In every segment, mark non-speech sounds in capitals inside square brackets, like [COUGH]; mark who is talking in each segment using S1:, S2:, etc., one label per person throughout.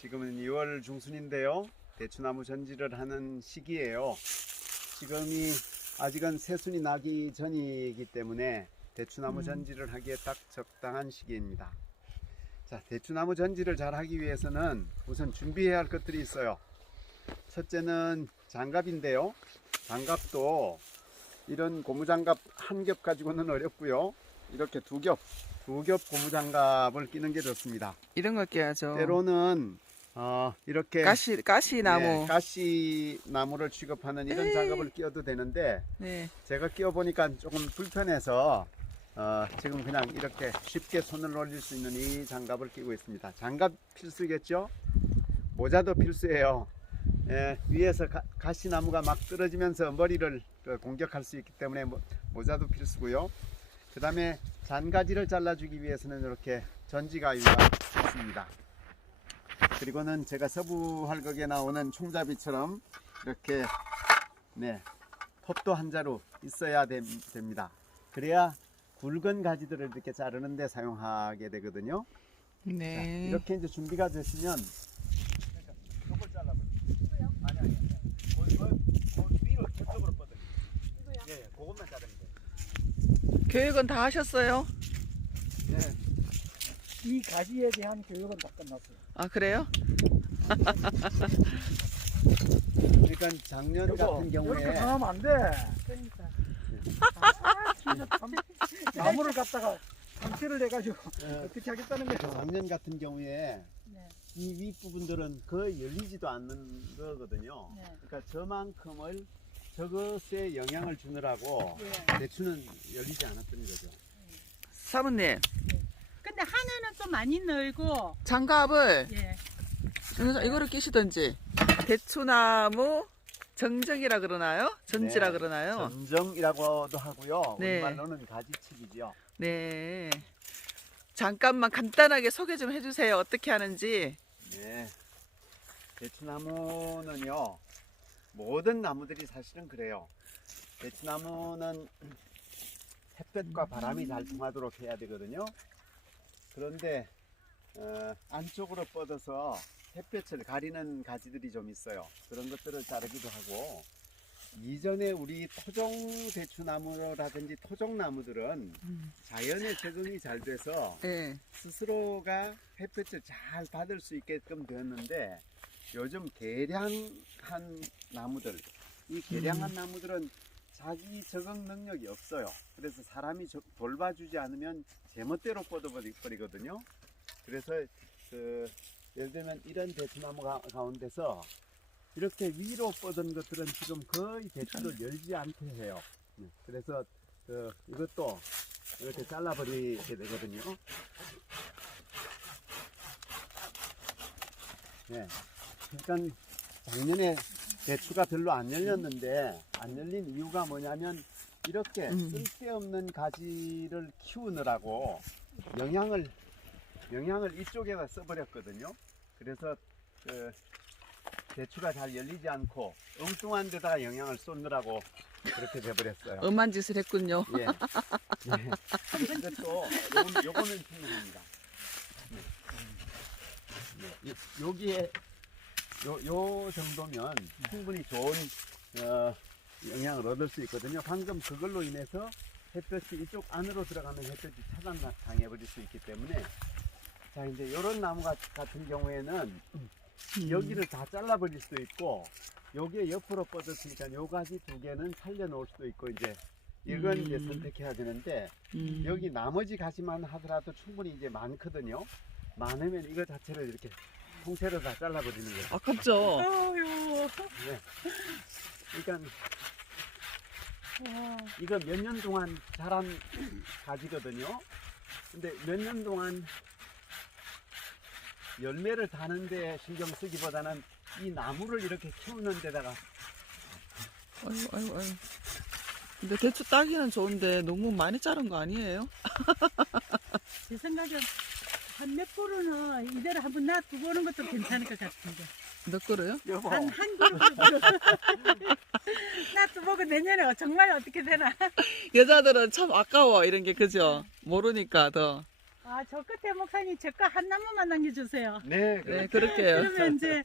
S1: 지금은 2월 중순인데요. 대추나무 전지를 하는 시기예요. 지금이 아직은 새순이 나기 전이기 때문에 대추나무
S2: 음.
S1: 전지를 하기에 딱 적당한 시기입니다. 자, 대추나무 전지를 잘 하기 위해서는 우선 준비해야 할 것들이 있어요. 첫째는 장갑인데요. 장갑도 이런 고무장갑 한 겹 가지고는 어렵고요. 이렇게 두 겹, 두 겹 고무장갑을 끼는 게 좋습니다.
S2: 이런 거 껴야죠.
S1: 때로는 어, 이렇게
S2: 가시 가시나무.
S1: 네, 가시 나무를 취급하는 이런
S2: 에이.
S1: 장갑을 끼워도 되는데
S2: 네.
S1: 제가 끼워 보니까 조금 불편해서 어, 지금 그냥 이렇게 쉽게 손을 올릴 수 있는 이 장갑을 끼고 있습니다. 장갑 필수겠죠? 모자도 필수예요. 예, 위에서 가, 시나무가막 떨어지면서 머리를 그 공격할 수 있기 때문에 모, 모자도 필수고요. 그 다음에 잔가지를 잘라주기 위해서는 이렇게 전지가위가 필수입니다. 그리고는 제가 서부 활극에 나오는 총잡이처럼 이렇게 네 톱도 한 자루 있어야 됨- 됩니다. 그래야 굵은 가지들을 이렇게 자르는데 사용하게 되거든요. 자,
S2: 네.
S1: 이렇게 이제 준비가 되시면 이걸 잘라버려. 아니 아니. 위로 저쪽으로 뻗어. 예, 예, 그것만 자르면 돼.
S2: 교육은 다 하셨어요?
S1: 예.
S3: 이 가지에 대한 교육은 다 끝났어요.
S2: 아 그래요?
S1: 그러니까 작년 같은 경우에
S3: 이렇게 당하면 안 돼.
S4: 그러니까.
S3: 아, 진짜 참, 나무를 갖다가 상체를 해가지고
S1: 어,
S3: 어떻게 하겠다는 거예요.
S1: 작년 같은 경우에
S4: 네.
S1: 이 윗부분들은 거의 열리지도 않는 거거든요.
S4: 네.
S1: 그러니까 저만큼을 저것에 영향을 주느라고
S4: 예.
S1: 대추는 열리지 않았던 거죠.
S2: 사모님
S4: 근데 하나는 좀 많이 늘고
S2: 장갑을
S4: 예.
S2: 이거- 이거를 끼시던지 대추나무 정정이라 그러나요? 전지라
S1: 네.
S2: 그러나요?
S1: 전정이라고도 하고요.
S2: 네.
S1: 우리말로는 가지치기죠.
S2: 네. 잠깐만 간단하게 소개 좀 해주세요. 어떻게 하는지.
S1: 네. 대추나무는요, 모든 나무들이 사실은 그래요. 대추나무는 햇볕과 바람이 잘 통하도록 해야 되거든요. 그런데, 어, 안쪽으로 뻗어서 햇볕을 가리는 가지들이 좀 있어요. 그런 것들을 자르기도 하고, 이전에 우리 토종 대추나무라든지 토종나무들은 자연의 적응이 잘 돼서
S2: 네.
S1: 스스로가 햇볕을 잘 받을 수 있게끔 되었는데 요즘 개량한 나무들 이 개량한 나무들은 자기 적응 능력이 없어요. 그래서 사람이 저- 돌봐주지 않으면 제멋대로 뻗어버리거든요. 그래서 그 예를 들면 이런 대추나무 가, 가운데서 이렇게 위로 뻗은 것들은 지금 거의 대추를 열지 않게 해요. 네, 그래서 그 이것도 이렇게 잘라버리게 되거든요. 네. 그러니까 작년에 대추가 별로 안 열렸는데 안 열린 이유가 뭐냐면 이렇게
S2: 음.
S1: 쓸데없는 가지를 키우느라고 영양을 영양을 이쪽에다 써버렸거든요. 그래서 그 대추가 잘 열리지 않고 엉뚱한 데다가 영양을 쏟느라고 그렇게 돼버렸어요.
S2: 엄한 짓을 했군요.
S1: 예. 예. 이것도 요건, 요거는 충분합니다. 네. 네. 요- 여기에 요, 요 정도면 충분히 좋은 어, 영향을 얻을 수 있거든요. 방금 그걸로 인해서 햇볕이 이쪽 안으로 들어가면 햇볕이 차단 당해 버릴 수 있기 때문에 자 이제 이런 나무 같- 같은 경우에는
S2: 음.
S1: 여기를 다 잘라버릴 수도 있고 여기에 옆으로 뻗었으니까 요 가지 두 개는 살려놓을 수도 있고 이제 이건 이제
S2: 음.
S1: 선택해야 되는데
S2: 음.
S1: 여기 나머지 가지만 하더라도 충분히 이제 많거든요. 많으면 이거 자체를 이렇게 통째로 다 잘라버리는 거죠.
S2: 아깝죠.
S4: 어휴.
S1: 네. 그러니까
S4: 와.
S1: 이거 몇 년 동안 자란 가지거든요. 근데 몇 년 동안 열매를 다는데 신경 쓰기보다는 이 나무를 이렇게 키우는 데다가
S2: 아이고, 아이고, 아이고. 근데 대추 따기는 좋은데 너무 많이 자른 거 아니에요?
S4: 제 생각엔 한 몇 그루는 이대로 한번 놔두고 오는 것도 괜찮을 것 같은데.
S2: 몇 그루요?
S1: 여보
S4: 한, 한 그루 [LAUGHS] 놔두고 내년에 정말 어떻게 되나.
S2: 여자들은 참 아까워 이런 게 그죠? 모르니까 더.
S4: 아, 저 끝에 목사님 저거한 나무만 남겨주세요.
S1: 네,
S2: 네,
S1: 그렇죠.
S2: 그렇게요.
S4: 그러면 이제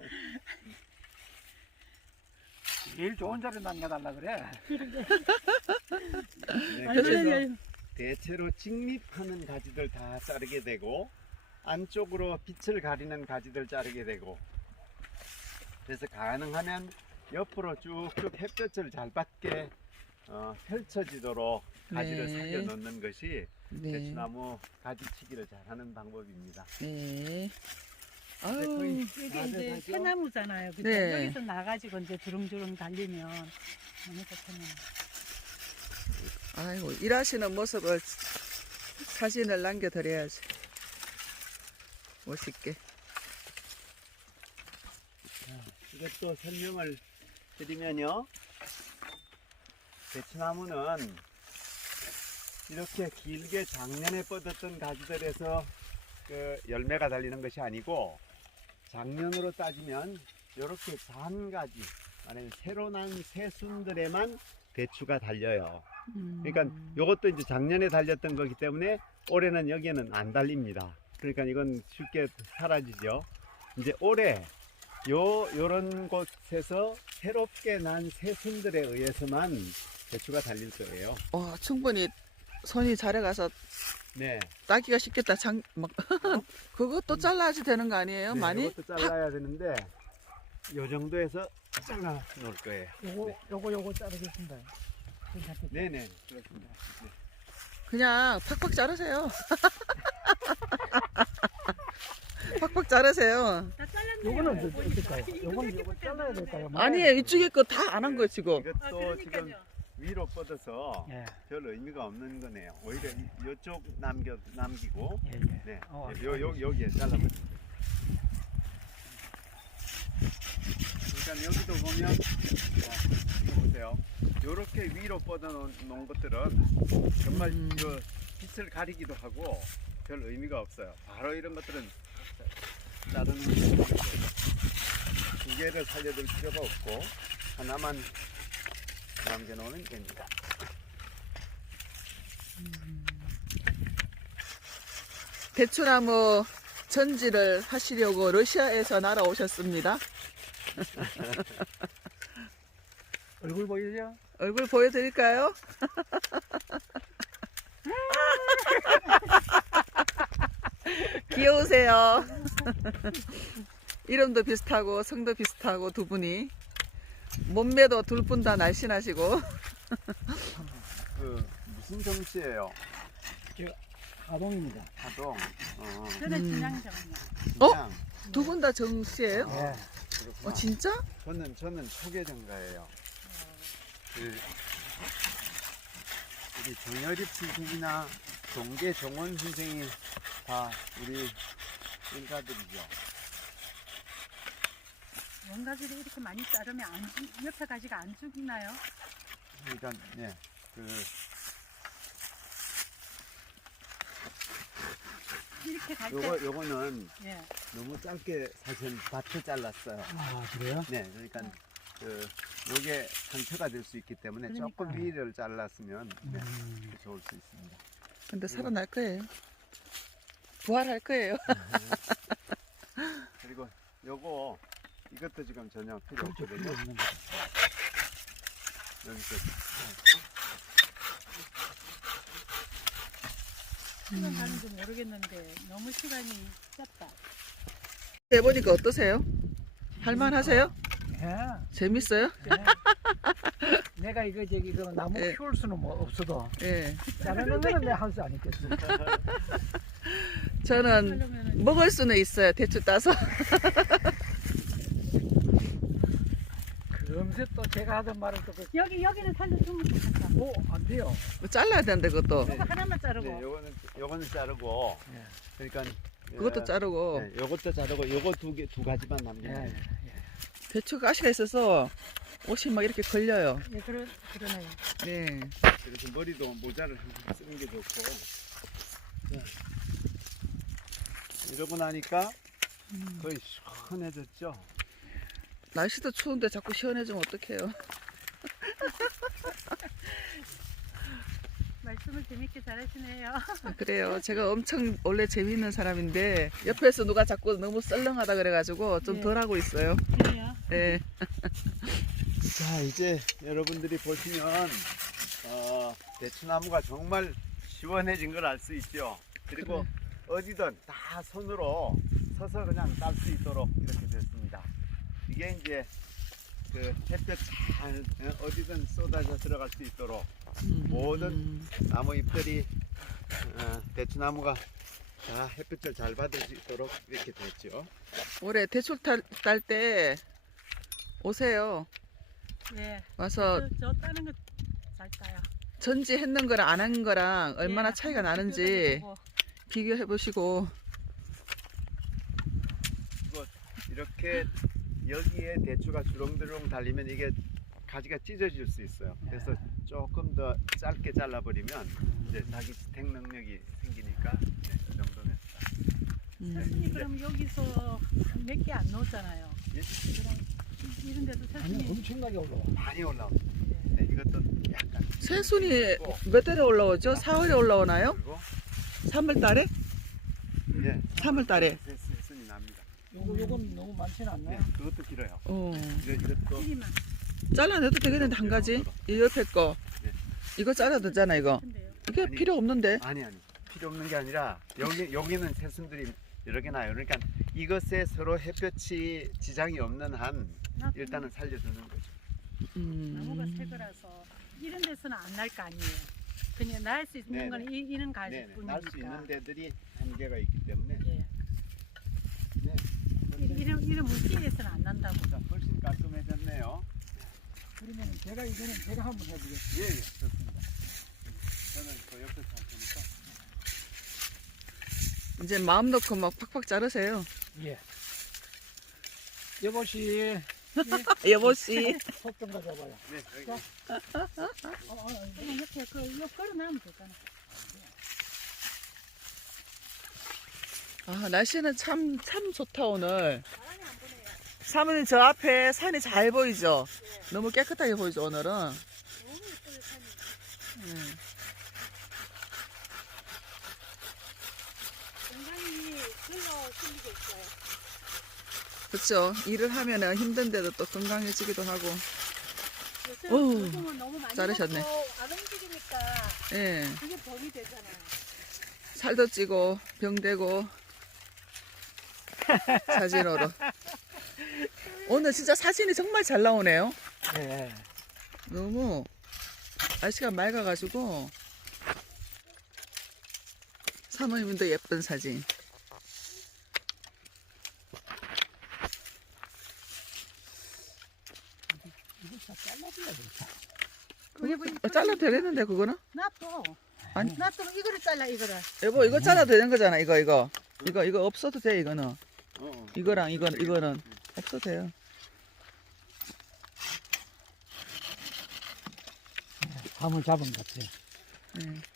S3: 제일 좋은 자리 남겨달라 그래.
S1: 네,
S2: 그래서
S1: 대체로 직립하는 가지들 다 자르게 되고 안쪽으로 빛을 가리는 가지들 자르게 되고 그래서 가능하면 옆으로 쭉쭉 햇볕을 잘 받게 어, 펼쳐지도록 가지를
S2: 네.
S1: 살려 놓는 것이
S2: 네.
S1: 대추나무 가지치기를 잘하는 방법입니다.
S2: 네.
S1: 네,
S2: 아유,
S4: 이게 이제? 새나무잖아요. 그죠?
S2: 네.
S4: 여기서 나가지고 이제 주렁주렁 달리면 너무 좋잖아요.
S2: 아이고, 일하시는 모습을 사진을 남겨드려야지. 멋있게.
S1: 이것도 설명을 드리면요. 대추나무는 이렇게 길게 작년에 뻗었던 가지들에서 그 열매가 달리는 것이 아니고 작년으로 따지면 이렇게 잔 가지, 만약에 새로 난 새순들에만 대추가 달려요. 그러니까 이것도 이제 작년에 달렸던 거기 때문에 올해는 여기에는 안 달립니다. 그러니까 이건 쉽게 사라지죠. 이제 올해 요 요런 곳에서 새롭게 난 새순들에 의해서만 대추가 달릴 거예요.
S2: 와, 충분히 손이 자려가서
S1: 네.
S2: 따기가 쉽겠다. 장, 막, [LAUGHS] 그것도 잘라야지 되는 거 아니에요?
S1: 네,
S2: 많이?
S1: 이것도 잘라야 되는데 요 정도에서 잘라 놓을 거예요.
S3: 요거 요거 요거 자르겠습니다. 괜찮겠죠?
S1: 네네 그렇습니다. 네.
S2: 그냥 팍팍 자르세요. [LAUGHS] [LAUGHS] 팍팍 자르세요.
S4: 다 잘랐네요.
S3: 요거는 어떨-
S4: 보니까.
S3: 어떨까요?
S4: 이거
S3: 요건 요거 잘라야. 될까요?
S2: 아니에요. 이쪽에 거 다 안 한 거예요, 지금.
S4: 아,
S1: 이것도 지금
S4: 그러니까요.
S1: 위로 뻗어서
S3: 예,
S1: 별 의미가 없는 거네요. 오히려 이- 이쪽 남겨 남기고
S3: 예, 예.
S1: 네.
S3: 어,
S1: 요, 요, 여기에 잘라버리면 돼요. 그러니까 여기도 보면 자, 이거 보세요. 요렇게 위로 뻗어 놓은, 놓은 것들은 정말
S2: 음.
S1: 그 빛을 가리기도 하고 별 의미가 없어요. 바로 이런 것들은 자르는 게두 개를 살려둘 필요가 없고 하나만 남겨놓으면 됩니다.
S2: 대추나무 전지를 하시려고 러시아에서 날아오셨습니다. [LAUGHS]
S3: 얼굴 보이죠?
S2: 얼굴 보여드릴까요? [LAUGHS] 귀여우세요. [LAUGHS] 이름도 비슷하고 성도 비슷하고 두 분이 몸매도 둘 분 다 날씬하시고
S1: 그 무슨 정씨예요?
S3: 아동입니다.
S1: 하동. 어,
S4: 저는
S2: 음.
S4: 진양정이요.
S2: 어?
S1: 그냥
S2: 두 분 다 정씨예요?
S3: 예.
S1: 그렇구나.
S2: 어 진짜?
S1: 저는 저는 초계정가예요. 그 우리 정여립 선생이나 동계 정원 선생이 다 우리 일가들이죠.
S4: 원가지를 이렇게 많이 자르면 안 죽, 옆에 가지가 안 죽나요?
S1: 그러니까 네. 그
S4: 이렇게 갈 때.
S1: 요거 요거는
S4: 예.
S1: 너무 짧게 사실 밭을 잘랐어요.
S3: 아 그래요?
S1: 네, 그러니까 그 요게 상처가 될 수 있기 때문에 조금
S4: 그러니까.
S1: 위를 잘랐으면 네,
S3: 음,
S1: 좋을 수 있습니다.
S2: 근데 살아날 거예요. 부활할 거예요. [LAUGHS]
S1: 그리고 요거 이것도 지금 전혀 필요 없거든요. 여기서
S4: 시간 가는지 모르겠는데 너무 시간이 짧다.
S2: 해보니까 어떠세요? 할만하세요?
S3: 예.
S2: 재밌어요?
S3: 예. 내가 이거 저기 그 나무
S2: 예.
S3: 키울 수는 뭐 없어도
S2: 예.
S3: 자르는 거는 내가 할수 아니겠어. [LAUGHS]
S2: 저는 먹을 수는 있어요. 대추 따서.
S3: 금세 또 제가 하던 말을 또 그,
S4: 여기 여기는 살려주면 좋겠다.
S3: 오, 안 돼요.
S2: 뭐 잘라야 되는데 그것도.
S4: 이거 하나만 자르고.
S1: 네, 요거는 요거는 자르고
S3: 예.
S1: 그러니까
S2: 그것도
S1: 어,
S2: 자르고.
S1: 네, 요것도 자르고 요거 두 개 두 가지만
S3: 예.
S1: 남기면 돼요.
S2: 대추 가시가 있어서 옷이 막 이렇게 걸려요.
S4: 예, 그러, 그러네요.
S2: 네.
S1: 그래서 머리도 모자를 항상 쓰는 게 좋고 자, 이러고 나니까 거의 시원해졌죠.
S2: 날씨도 추운데 자꾸 시원해지면 어떡해요. [LAUGHS]
S4: 말씀을 재밌게 잘하시네요.
S2: 아, 그래요. 제가 엄청 원래 재미있는 사람인데 옆에서 누가 자꾸 너무 썰렁하다 그래가지고 좀
S4: 예.
S2: 덜 하고 있어요.
S4: 그래요?
S2: 예. [LAUGHS]
S1: 자 이제 여러분들이 보시면 어, 대추나무가 정말 시원해진 걸 알 수 있죠. 그리고 어디든 다 손으로 서서 그냥 딸 수 있도록 이렇게 됐습니다. 이게 이제 그 햇볕 잘 어, 어디든 쏟아져 들어갈 수 있도록 모든
S2: 음,
S1: 나무 잎들이 어, 대추나무가 다 햇빛을 잘 받을 수 있도록 이렇게 됐죠.
S2: 올해 대출 딸때 오세요.
S4: 예.
S2: 와서
S4: 저, 저 따는 거 잘 따요.
S2: 전지 했는 거랑 안 한 거랑 얼마나
S4: 예,
S2: 차이가
S4: 한번
S2: 나는지
S4: 비교해보고.
S2: 비교해 보시고
S1: 이렇게 여기에 대추가 주렁주렁 달리면 이게 가지가 찢어질 수 있어요. 그래서 조금 더 짧게 잘라버리면 이제 자기 지탱 능력이 생기니까 네, 이 정도면
S2: 음,
S4: 사순이 그럼 여기서 몇 개 안 넣었잖아요.
S1: 예?
S4: 그럼 이런 데도
S3: 아니
S4: 사순이
S3: 엄청나게 올라와.
S1: 많이 올라옵니다.
S4: 예.
S1: 네, 이것도 약간
S2: 새순이 몇 달에 올라오죠? 4월에 올라오나요?
S1: 그리고
S2: 3월 달에?
S1: 예,
S2: 3월 달에.
S1: 새- 새- 순이 납니다.
S3: 요거 요건 너무 많지는
S1: 네,
S3: 않나요?
S1: 그것도 길어요.
S2: 어.
S1: 이거, 이것도
S2: 잘라내도 되겠는데 한 가지. 이 옆에 거.
S1: 네.
S2: 이거 잘라도 되잖아 이거.
S4: 같은데요.
S2: 이게
S1: 아니.
S2: 필요 없는데.
S1: 아니 아니 필요 없는 게 아니라 여기 여기는 새순들이 개 나요. 그러니까 이것에 서로 햇볕이 지장이 없는 한 일단은 살려두는 거죠.
S4: 나무가 새
S2: 음.
S4: 거라서 이런 데서는 안 날 거 아니에요. 그냥 날 수 있는
S1: 네네.
S4: 이, 이런 가지
S1: 네네.
S4: 뿐이니까.
S1: 날수 있는 데들이 한계가 있기 때문에
S4: 예.
S1: 네.
S4: 이- 이런 이런 물기에서는 안 난다고.
S1: 자, 훨씬 깔끔해졌네요.
S3: 그러면 제가 이거는 제가 한번 해보겠습니다.
S1: 예, 예, 좋습니다. 저는 그 옆에서 할 테니까.
S2: 이제 마음 놓고 막 팍팍 자르세요.
S3: 예. 여보시
S2: 여보씨.
S3: 속좀 가져봐요.
S1: 네.
S3: 자. 어, 어,
S4: 그냥 이렇게 그 이거 걸어놔면 되잖아.
S2: 아, 날씨는 참, 참 좋다, 오늘. 사모님 저 앞에 산이 잘 보이죠? 너무 깨끗하게 보이죠, 오늘은? 음.
S4: 건강이 흘러 생기고 있어 요.
S2: 그쵸. 일을 하면은 힘든데도 또 건강해지기도 하고.
S4: 많이
S2: 자르셨네.
S4: 먹고 안 움직이니까
S2: 예.
S4: 그게 병이 되잖아요.
S2: 살도 찌고, 병되고. 사진으로. [LAUGHS] 오늘 진짜 사진이 정말 잘 나오네요.
S3: 예.
S2: 너무 날씨가 맑아가지고. 사모님도 예쁜 사진.
S3: 이거 다 잘라줘야 되겠다.
S2: 그거 어, 잘라도 되겠는데, 그거는?
S4: 나또
S2: 아니.
S4: 나또 이거를 잘라 이거를.
S2: 여보, 이거 잘라도 되는 거잖아, 이거, 이거. 이거, 이거 없어도 돼, 이거는.
S1: 어.
S2: 이거랑 이건, 이거는. 없어도 돼요.
S3: 감을 잡은 것 같아요.
S2: 예.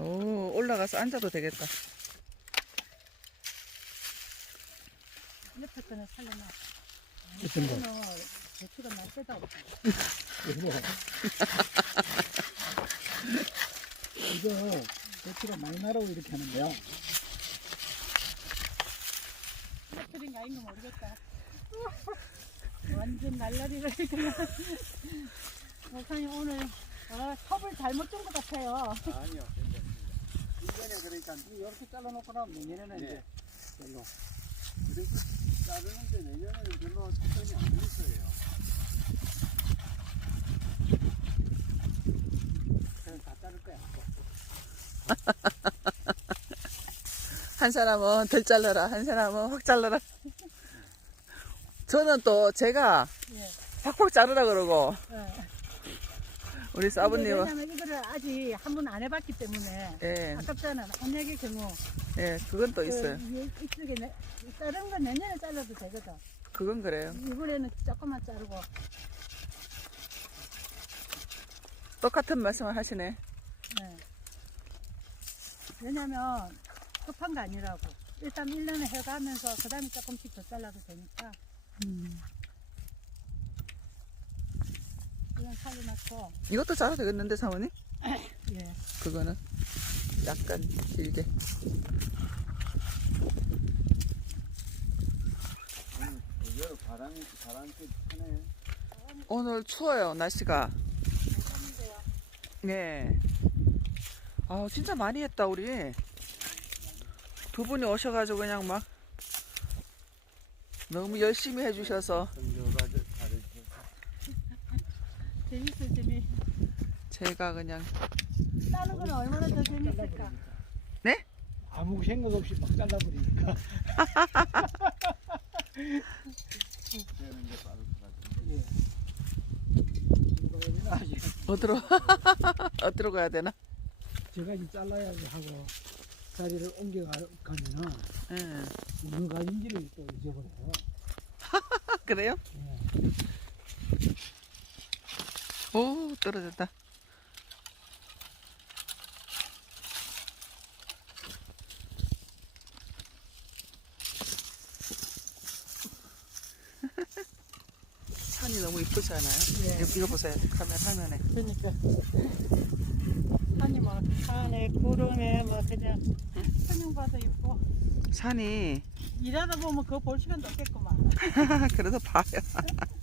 S2: 오, 올라가서 앉아도 되겠다.
S4: 거는 살려놔.
S3: 어떤 거?
S4: 대추가 날 때도 없어.
S3: 이거. 대추가 많이 나라고 이렇게 하는데요.
S4: 터트린 게 아닌 거 모르겠다. 완전 날라리를 그냥. 목사님 오늘 어, 컵을 잘못 준 것 같아요.
S1: 아니요, 괜찮습니다.
S3: 이전에 그러니까 이렇게 잘라놓고 나면 내년에는
S1: 네.
S3: 이제 별로.
S1: 그래서 자르는데 내년에는 별로 사건이 안 될 거예요.
S3: 그냥 다 자를 거야. [LAUGHS]
S2: 한 사람은 덜 잘라라, 한 사람은 확 잘라라. [LAUGHS] 저는 또 제가
S4: 예.
S2: 팍팍 자르라 그러고,
S4: 예.
S2: 우리 사부님은,
S4: 왜냐면 이거를 아직 한 번 안 해봤기 때문에
S2: 예,
S4: 아깝잖아. 언약의 경우
S2: 예, 그건 또 있어요.
S4: 그 이- 이쪽에 내, 다른 건 내년에 잘라도 되거든.
S2: 그건 그래요.
S4: 이번에는 조금만 자르고
S2: 똑같은 말씀을 하시네.
S4: 네. 왜냐면 급한 거 아니라고 일단 1년에 해가면서 그 다음에 조금씩 더 잘라도 되니까
S2: 음.
S4: 그냥 살려놓고
S2: 이것도 잘라 되겠는데 사모님? [LAUGHS]
S4: 예.
S2: 그거는 약간 길게.
S1: 음, 이거 바람이 바람이 편해.
S2: 오늘 추워요 날씨가. 네. 아 진짜 많이 했다 우리. 두 분이 오셔가지고 그냥 막 너무 열심히 해주셔서
S1: 성교가 잘해줘.
S4: 재밌어 재미.
S2: 제가 그냥
S4: 따는 건 얼마나 더 재밌을까.
S2: 네?
S3: 아무 생각 없이 막 잘라버리니까. 예. 아직
S2: 어디로 어디로 가야 되나?
S3: 제가 이 잘라야지 하고 자리를 옮겨가면은
S2: 예.
S3: 어느 가인지를 또 잊어버려요.
S2: 아, [LAUGHS] 그래요?
S3: 예.
S2: 오 떨어졌다. 산이 너무 이쁘잖아요.
S3: 네.
S2: 이거 보세요. 카메라 화면에.
S4: 그러니까 산이 뭐 산에 구름에 뭐 그냥 천연 봐도 있고
S2: 산이
S4: 일하다 보면 그거 볼 시간도 없겠구만. [LAUGHS]
S2: 그래도 봐요.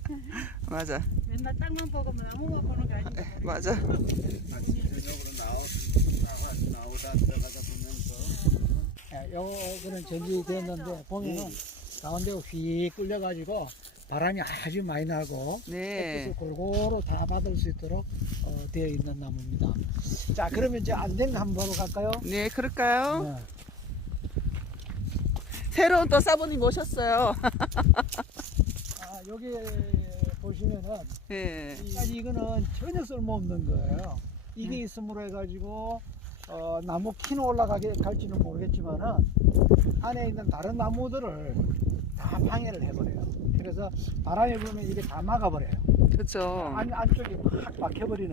S2: [LAUGHS] 맞아,
S4: 맨날 땅만 보고 나무만 보는 거 아닌가.
S2: 맞아.
S1: 아침 저녁으로 나오 나와 나오다 들어가다 보면
S3: 예, 요거는 전지 되었는데 보면은 가운데 휙 끌려가지고 바람이 아주 많이 나고
S2: 네.
S3: 햇빛을 골고루 다 받을 수 있도록 어, 되어 있는 나무입니다. 자, 그러면 이제 안된거 한번 보러 갈까요?
S2: 네, 그럴까요?
S3: 네.
S2: 새로운 또 사모님 오셨어요. [LAUGHS]
S3: 아, 여기 보시면은
S2: 예.
S3: 아니 이거는 전혀 쓸모없는 거예요. 이게 있음으로 해가지고 어, 나무 키는 올라가게 갈지는 모르겠지만은 안에 있는 다른 나무들을 다 방해를 해버려요. 그래서 바람이 불면 이게 다 막아버려요.
S2: 그렇죠.
S3: 안, 안쪽이 확 막혀버리는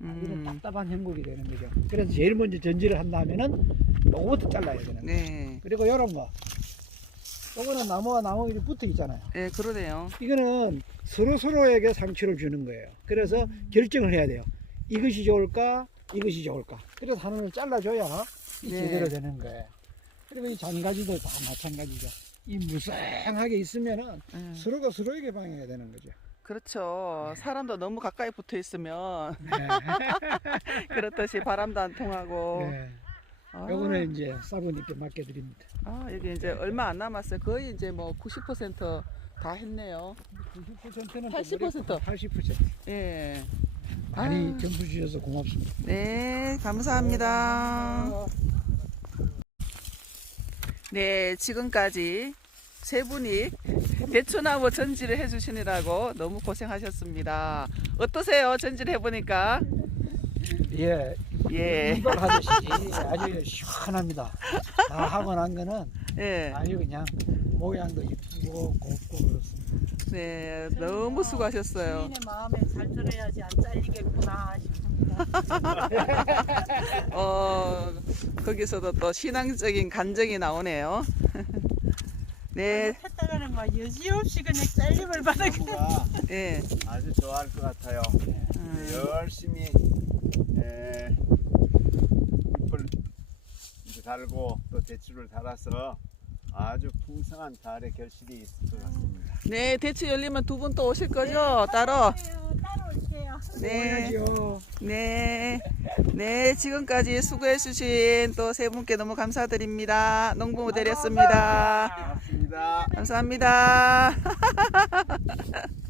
S3: 이런
S2: 음,
S3: 답답한 형국이 되는 거죠. 그래서 제일 먼저 전지를 한다면은 요거부터 잘라야 되는 거예요.
S2: 네.
S3: 그리고 이런 거. 요거는 나무와 나무가 이렇게 붙어 있잖아요.
S2: 예, 그러네요.
S3: 이거는 서로 서로에게 상처를 주는 거예요. 그래서 결정을 해야 돼요. 이것이 좋을까, 이것이 좋을까. 그래서 하나를 잘라줘야 이
S2: 네.
S3: 제대로 되는 거예요. 그리고 이 잔가지도 다 마찬가지죠. 이 무쌍하게 있으면은
S2: 예.
S3: 서로가 서로에게 방해가 되는 거죠.
S2: 그렇죠. 사람도 너무 가까이 붙어 있으면
S3: 네. [LAUGHS]
S2: 그렇듯이 바람도 안 통하고.
S3: 네.
S2: 아,
S3: 요거는 이제 사부님께 맡겨드립니다.
S2: 아, 여기 이제 얼마 안 남았어요. 거의 이제 뭐 90%다 했네요.
S3: 90%는
S2: 80%.
S3: 80%.
S2: 예.
S3: 많이
S2: 아.
S3: 점수 주셔서 고맙습니다.
S2: 네, 감사합니다. 네, 지금까지 세 분이 대추나무 전지를 해주시느라고 너무 고생하셨습니다. 어떠세요? 전지를 해보니까?
S3: 예,
S2: 예,
S3: 이발 하듯이 아주 시원합니다. 다 하고 난 거는
S2: 예,
S3: 아주 그냥 모양도 이쁘고 곱고 그렇습니다.
S2: 네, 너무 수고하셨어요.
S4: 시인의 마음에 잘 들어야지 안 잘리겠구나 싶습니다. [LAUGHS]
S2: 어, 거기서도 또 신앙적인 감정이 나오네요. [LAUGHS] 네,
S4: 했다가는 막 여지없이 그냥 잘림을 받아게.
S1: 나무가
S2: 예,
S1: 아주 좋아할 것 같아요.
S2: 음,
S1: 열심히 에, 잎을 이제 달고 또 대추를 달아서 아주 풍성한 가을의 결실이 있을 것 같습니다.
S2: 네, 대추 열리면 두 분 또 오실 거죠? 따로?
S4: 따로 올게요.
S2: 네.
S3: 해야지요.
S2: 네. 네, 지금까지 수고해주신 또 세 분께 너무 감사드립니다. 농부 모델이었습니다.
S1: 고맙습니다.
S2: 감사합니다. [LAUGHS]